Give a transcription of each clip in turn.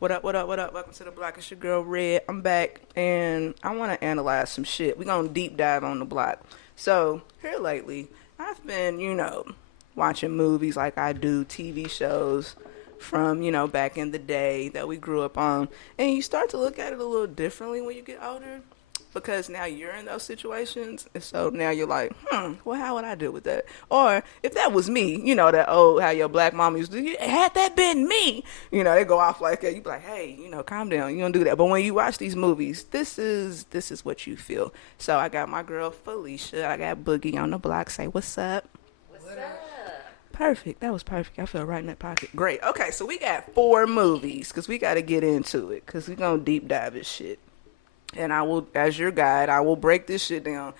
What up, what up, what up? Welcome to the block. It's your girl, Red. I'm back, and I want to analyze some shit. We're going to deep dive on the block. So, here lately, I've been, watching movies like I do, TV shows from, back in the day that we grew up on. And you start to look at it a little differently when you get older. Because now you're in those situations, and so now you're like, well, how would I deal with that? Or if that was me, that old, how your black mama used to do, had that been me, they go off like that. You be like, hey, calm down, you don't do that. But when you watch these movies, this is what you feel. So I got my girl Phylicia, I got Boogie on the block. Say, what's up? What's up? Perfect. That was perfect. I feel right in that pocket. Great. Okay, so we got 4 movies, because we got to get into it, because we're going to deep dive this shit. And I will, as your guide, I will break this shit down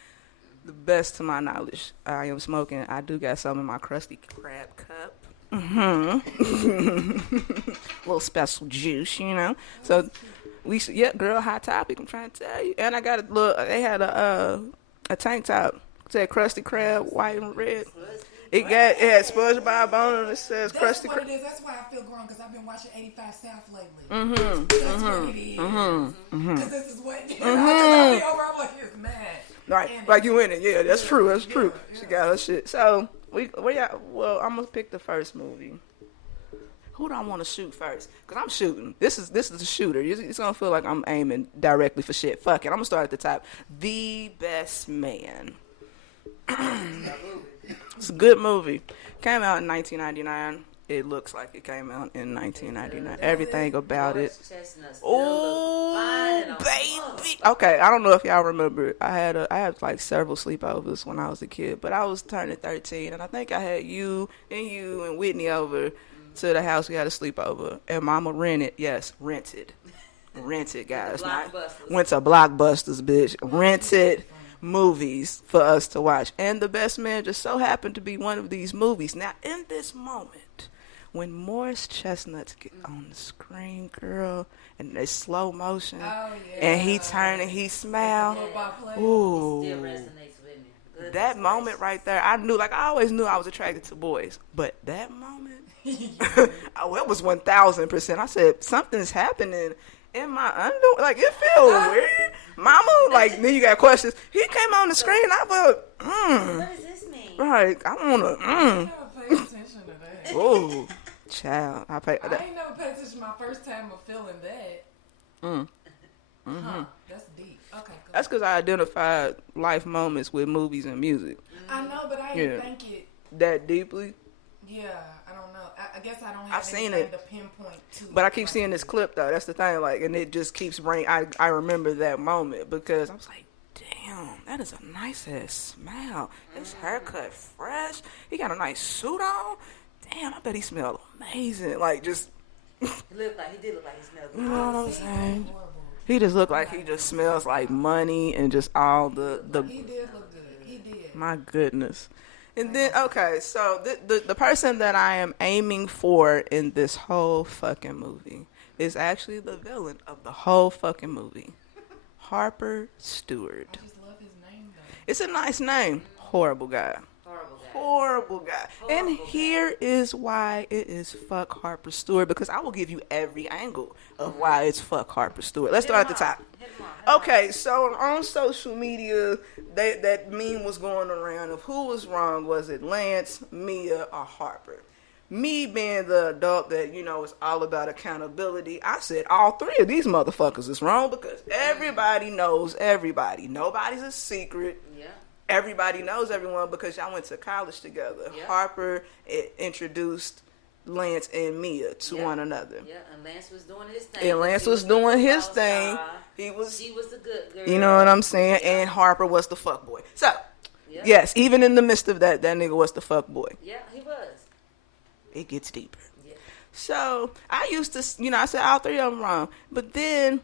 the best to my knowledge. I am smoking. I do got some in my Krusty Krab cup. Little special juice, So, girl, hot topic, I'm trying to tell you. And I got they had a tank top. It said Krusty Krab, white and red. It had SpongeBob on it. It says Krusty Krab. That's what it is. That's why I feel grown, because I've been watching 85 South lately. That's what it is. Because this is what. Because I be over. I'm like, it's mad. Right, like you in it. Yeah, that's true. That's true. Yeah. She got her shit. So well, I'm gonna pick the first movie. Who do I want to shoot first? Because I'm shooting. This is a shooter. It's gonna feel like I'm aiming directly for shit. Fuck it. I'm gonna start at the top. The Best Man. It's a good movie. Came out in 1999. It looks like it came out in 1999. Everything about it. Oh, baby. Okay, I don't know if y'all remember. I had like several sleepovers when I was a kid, but I was turning 13, and I think I had you and Whitney over to the house. We had a sleepover, and Mama rented, guys. Went to Blockbusters, bitch. Rented movies for us to watch, and The Best Man just so happened to be one of these movies. Now, in this moment, when Morris Chestnuts get on the screen, girl, and they slow motion, and he turn and he smile, ooh, still resonates with me. That moment right there, I always knew I was attracted to boys, but that moment, it was 1,000%. I said, something's happening in my underwear. Like, it feels weird. Mama, then you got questions. He came on the screen, I thought, what does this mean? Right, I want to, I never paid attention to that. Oh, child. I ain't never paid attention to my first time of feeling that. That's deep. Okay, cool. That's because I identified life moments with movies and music. I know, but I didn't think it that deeply. Yeah, I don't know. I guess I don't have I've seen anything it to pinpoint to. But I keep seeing this clip though. That's the thing. And it just keeps bringing. I remember that moment because I was like, damn, that is a nice ass smile. His haircut fresh. He got a nice suit on. Damn, I bet he smelled amazing. He did look like he smelled good. You know what I'm saying? He just looked like he just smells like money and just all the. He did look good. He did. My goodness. And then, okay, so the person that I am aiming for in this whole fucking movie is actually the villain of the whole fucking movie. Harper Steward. I just love his name, though. It's a nice name. Horrible guy. And here is why it is fuck Harper Steward, because I will give you every angle of why it's fuck Harper Steward. Let's start at the top. Okay, so on social media, that meme was going around of who was wrong. Was it Lance, Mia, or Harper? Me being the adult that, is all about accountability, I said all 3 of these motherfuckers is wrong because everybody knows everybody. Nobody's a secret. Yeah. Everybody knows everyone because y'all went to college together. Yeah. Harper introduced Lance and Mia to one another. Yeah, and Lance was doing his thing. She was the good girl. You know what I'm saying? Yeah. And Harper was the fuck boy. So, yes, even in the midst of that nigga was the fuck boy. Yeah, he was. It gets deeper. Yeah. So, I used to, I said all 3 of them wrong. But then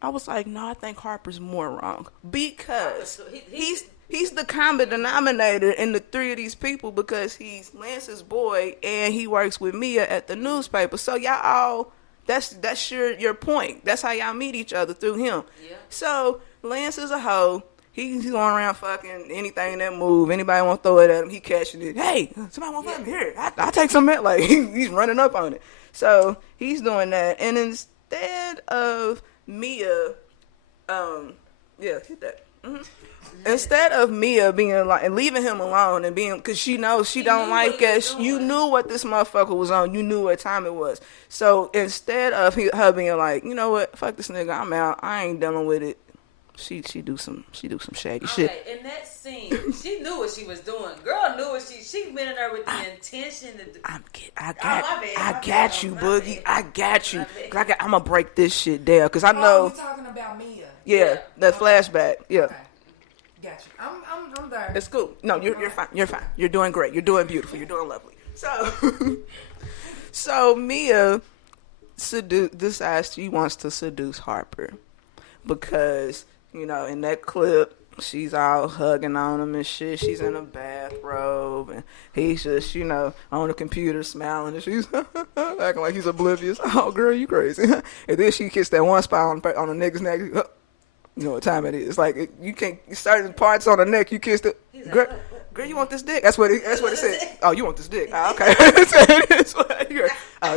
I was like, no, I think Harper's more wrong. Because he's the common denominator in the 3 of these people because he's Lance's boy and he works with Mia at the newspaper. So y'all all, that's your point. That's how y'all meet each other, through him. Yeah. So Lance is a hoe. He's going around fucking anything that move. Anybody want to throw it at him, he catching it. Hey, somebody want to fuck me here. I take some of that. Like, he's running up on it. So he's doing that, and instead of Mia, yeah, hit that. Mm-hmm. Instead of Mia being like and leaving him alone and being, because she knows she don't like it. You knew what this motherfucker was on. You knew what time it was. So instead of her being like, you know what, fuck this nigga, I'm out. I ain't dealing with it. She do some shady shit. In that scene, she knew what she was doing. Girl knew what she went in there with the intention to do. I got you, Boogie. I got you. I'm gonna break this shit down because I know. You talking about Mia? Yeah, that flashback. Yeah. Okay. Got you. I'm there. It's cool. No, you're fine. You're fine. You're doing great. You're doing beautiful. You're doing lovely. So Mia decides she wants to seduce Harper because, you know, in that clip, she's all hugging on him and shit. She's in a bathrobe and he's just, you know, on the computer smiling and she's acting like he's oblivious. Oh, girl, you crazy. And then she kissed that one spot on the nigga's neck. You know what time it is. Like, you can't, certain parts on the neck, you kissed it. Girl, you want this dick? That's what it said. Oh, you want this dick? Oh, okay. Oh, this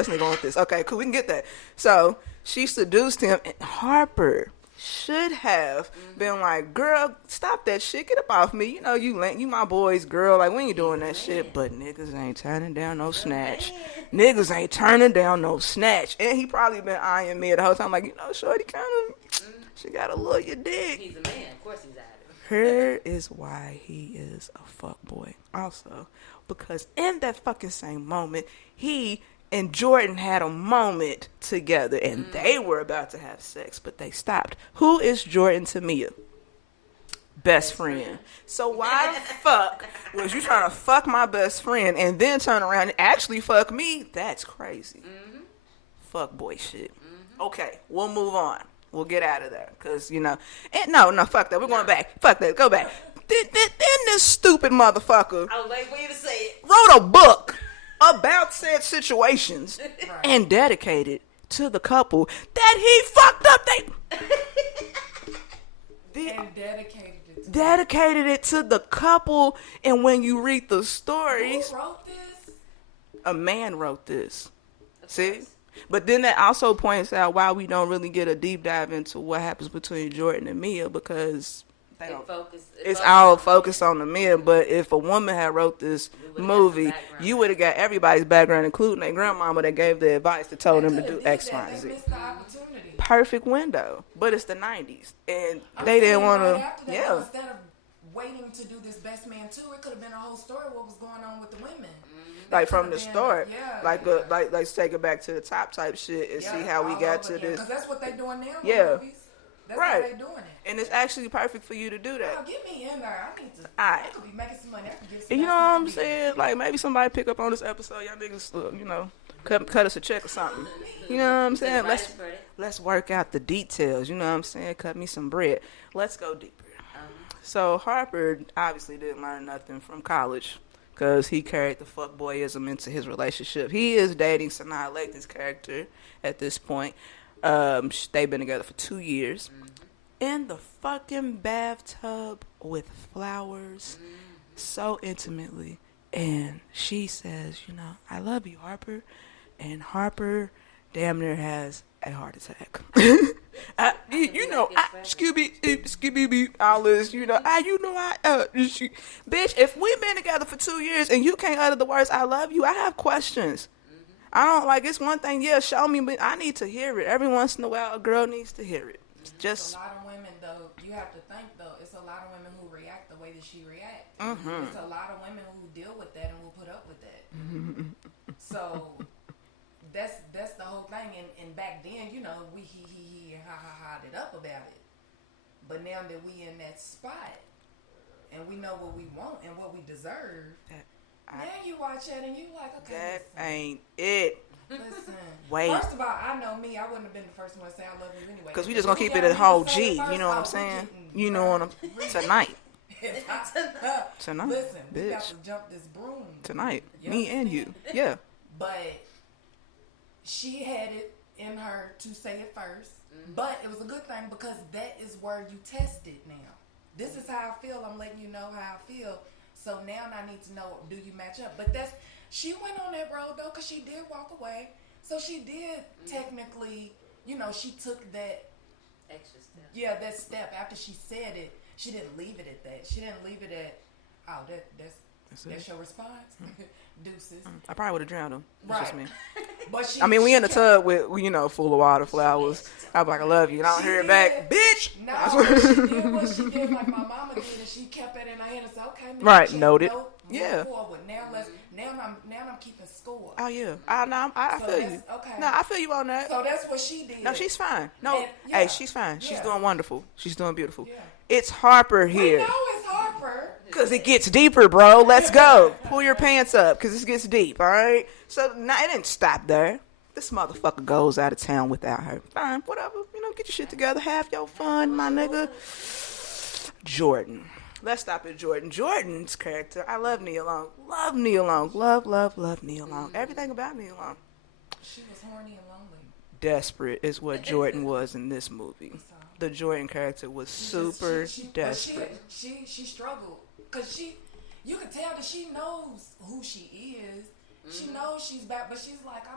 nigga want this. Okay, cool. We can get that. So, she seduced him. And Harper should have been like, girl, stop that shit. Get up off me. You know, you my boy's girl. Like, we ain't doing that shit. But niggas ain't turning down no snatch. Niggas ain't turning down no snatch. And he probably been eyeing me the whole time. Like, you know, shorty kind of... She gotta love your dick. He's a man. Of course he's out of it. Here is why he is a fuckboy. Also, because in that fucking same moment, he and Jordan had a moment together, and they were about to have sex, but they stopped. Who is Jordan to Mia? Best friend. So why the fuck was you trying to fuck my best friend and then turn around and actually fuck me? That's crazy. Fuckboy shit. Okay, we'll move on. We'll get out of there, because, you know, and no, fuck that. We're going back. Fuck that. Go back. Then this stupid motherfucker I was waiting for you to say it. wrote a book about said situations and dedicated to the couple that he fucked up. And dedicated it to the couple, and when you read the stories... Who wrote this? A man wrote this. See? But then that also points out why we don't really get a deep dive into what happens between Jordan and Mia, because it's all focused on the men. But if a woman had wrote this movie, you would have got everybody's background, including their grandmama that gave the advice that told them to do X, Y, and Z. Perfect window. But it's the 90s. And they didn't want to, yeah. Instead of waiting to do this Best Man 2, it could have been a whole story of what was going on with the women. Like from the start, like let's take it back to the top type shit and see how we got to this. Because that's what they doing now. Yeah, movies. That's how they doing it. And it's actually perfect for you to do that. Oh, get me in there. I need to. I could be making some money. I could get some. You know what I'm saying? Like maybe somebody pick up on this episode. Y'all niggas, you know, cut us a check or something. You know what I'm saying? Let's work out the details. You know what I'm saying? Cut me some bread. Let's go deeper. So Harper obviously didn't learn nothing from college, because he carried the fuckboyism into his relationship. He is dating Sanaa Lathan's character at this point. They've been together for 2 years. In the fucking bathtub with flowers, so intimately. And she says, you know, I love you, Harper. And Harper damn near has a heart attack. Scooby, all this, bitch, if we've been together for 2 years and you can't utter the words, I love you, I have questions. I don't, like, it's one thing, show me, but I need to hear it. Every once in a while, a girl needs to hear it. It's a lot of women, though, you have to think, though, it's a lot of women who react the way that she reacts. It's a lot of women who deal with that and will put up with that. So... That's the whole thing, and back then, you know, we he and ha-ha-ha'd it up about it. But now that we in that spot, and we know what we want and what we deserve, now you watch it and you like, okay, that ain't it. Listen, wait. First of all, I know me, I wouldn't have been the first one to say I love you anyway. Because we just gonna keep it a whole G, you know what I'm saying? You know what I'm tonight. Tonight, listen, bitch. We got to jump this broom tonight, me and you, yeah. But she had it in her to say it first, but it was a good thing because that is where you test it now. This is how I feel. I'm letting you know how I feel. So now I need to know, do you match up? But she went on that road though, because she did walk away. So she did technically, she took that extra step. Yeah, that step after she said it, she didn't leave it at that. She didn't leave it at, that's your response. Deuces. I probably would have drowned him. That's just me. But we in the tub with full of water, flowers. I'd be like, I love you, and I don't hear it back, bitch. No, she did what she did, like my mama did, and she kept it in her hand and said, okay, right, noted. Move forward. Now I'm keeping score. Oh yeah, I feel you. Okay. No, I feel you on that. So that's what she did. No, she's fine. No, and, hey, she's fine. She's doing wonderful. She's doing beautiful. Yeah. It's Harper here. We know it's Harper. Because it gets deeper, bro. Let's go. Pull your pants up, because this gets deep, all right? So, it didn't stop there. This motherfucker goes out of town without her. Fine, whatever. Get your shit together. Have your fun, my nigga. Jordan. Let's stop at Jordan. Jordan's character, I love Nia Long. Love Nia Long. Love Nia Long. Everything about Nia Long. She was horny and lonely. Desperate is what Jordan was in this movie. The Jordan character was super desperate. She struggled. Because you can tell that she knows who she is. She knows she's bad, but she's like, I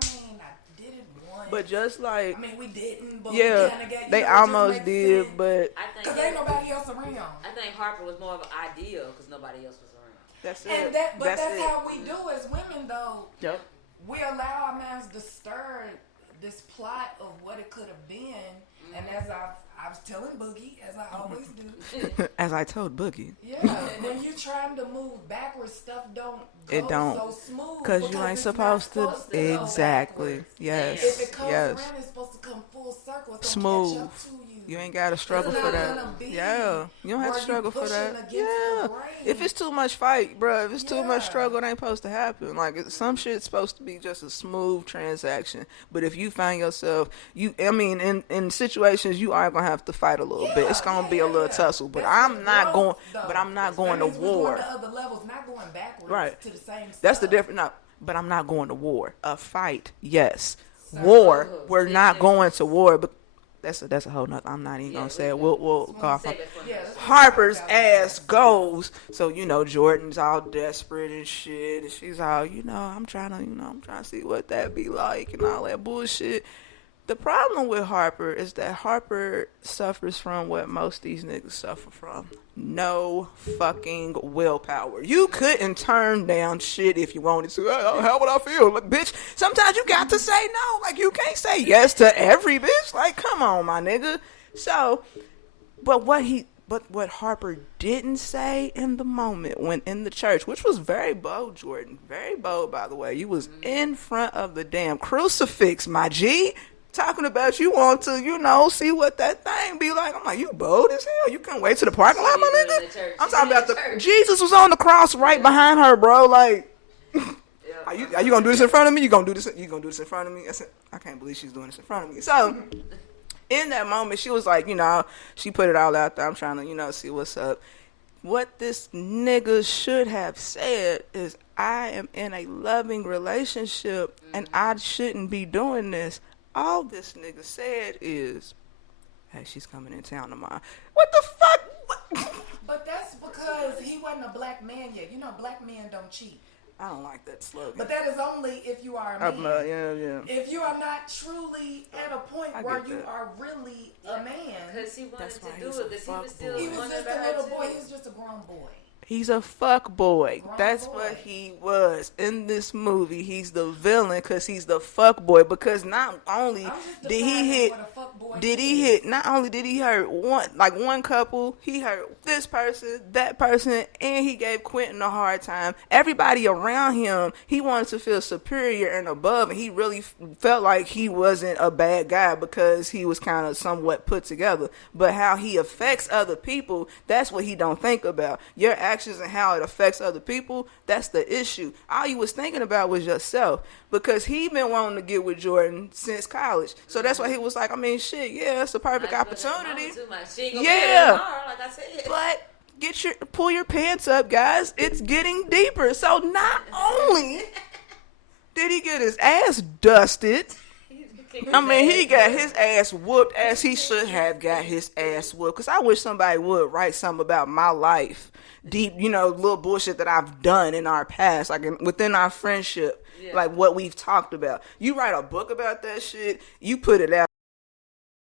did it once. But just like... we didn't, but yeah, we kind of got... they almost did, but... Because ain't nobody else around. I think Harper was more of an ideal because nobody else was around. That's it. And that's how we do as women, though. Yep. We allow our minds to stir this plot of what it could have been. And as I was telling Boogie, as I always do. As I told Boogie. Yeah, when you trying to move backwards, stuff don't go so smooth. Because you ain't supposed to. Exactly. Yes. If it comes around, it's supposed to come full circle. It's smooth. Catch up to you. You ain't got to struggle for that. Yeah. You don't have to struggle for that. Yeah. If it's too much fight, bro, if it's too much struggle, it ain't supposed to happen. Like, some shit's supposed to be just a smooth transaction. But if you find yourself, in situations, you are going to have to fight a little bit. It's going to be a little tussle. But I'm not going to war. To other levels, not going backwards right. to the same stuff. That's the difference. No, but I'm not going to war. A fight, yes. War, we're not going to war. But that's a whole nother. I'm not even gonna say it. We'll go off on. Harper's ass goes. So Jordan's all desperate and shit, and she's all I'm trying to see what that be like and all that bullshit. The problem with Harper is that Harper suffers from what most of these niggas suffer from. No fucking willpower. You couldn't turn down shit if you wanted to. How would I feel? Like, bitch, sometimes you got to say no. Like, you can't say yes to every bitch. Like, come on, my nigga. So, but what Harper didn't say in the moment when in the church, which was very bold, Jordan. Very bold, by the way. You was in front of the damn crucifix, my G. Talking about you want to, see what that thing be like. I'm like, you bold as hell. You can't wait to the parking lot, my nigga. I'm talking about Jesus was on the cross right behind her, bro. Like, are you gonna do this in front of me? You gonna do this in front of me? I can't believe she's doing this in front of me. So, in that moment, she was like, she put it all out there. I'm trying to, see what's up. What this nigga should have said is, I am in a loving relationship and I shouldn't be doing this. All this nigga said is, hey, she's coming in town tomorrow. What the fuck? But that's because he wasn't a black man yet. Black men don't cheat. I don't like that slogan. But that is only if you are a man. Yeah. If you are not truly at a point where you are really a man. Because he wanted to do it. Because he was just a little boy. He was just a grown boy. He's a fuck boy. That's what he was in this movie. He's the villain because he's the fuck boy. Because not only did he hit, not only did he hurt one couple, he hurt this person, that person, and he gave Quentin a hard time. Everybody around him, he wanted to feel superior and above, and he really felt like he wasn't a bad guy because he was kind of somewhat put together. But how he affects other people, that's what he don't think about. Your actions and how it affects other people, that's the issue. All you was thinking about was yourself, because he been wanting to get with Jordan since college. So that's why he was like, shit, yeah, it's a perfect opportunity. Yeah, like I said. But pull your pants up, guys. It's getting deeper. So not only did he get his ass dusted, he got his ass whooped as he should have got his ass whooped. Because I wish somebody would write something about my life. Deep, little bullshit that I've done in our past, like within our friendship. like what we've talked about. You write a book about that shit, you put it out.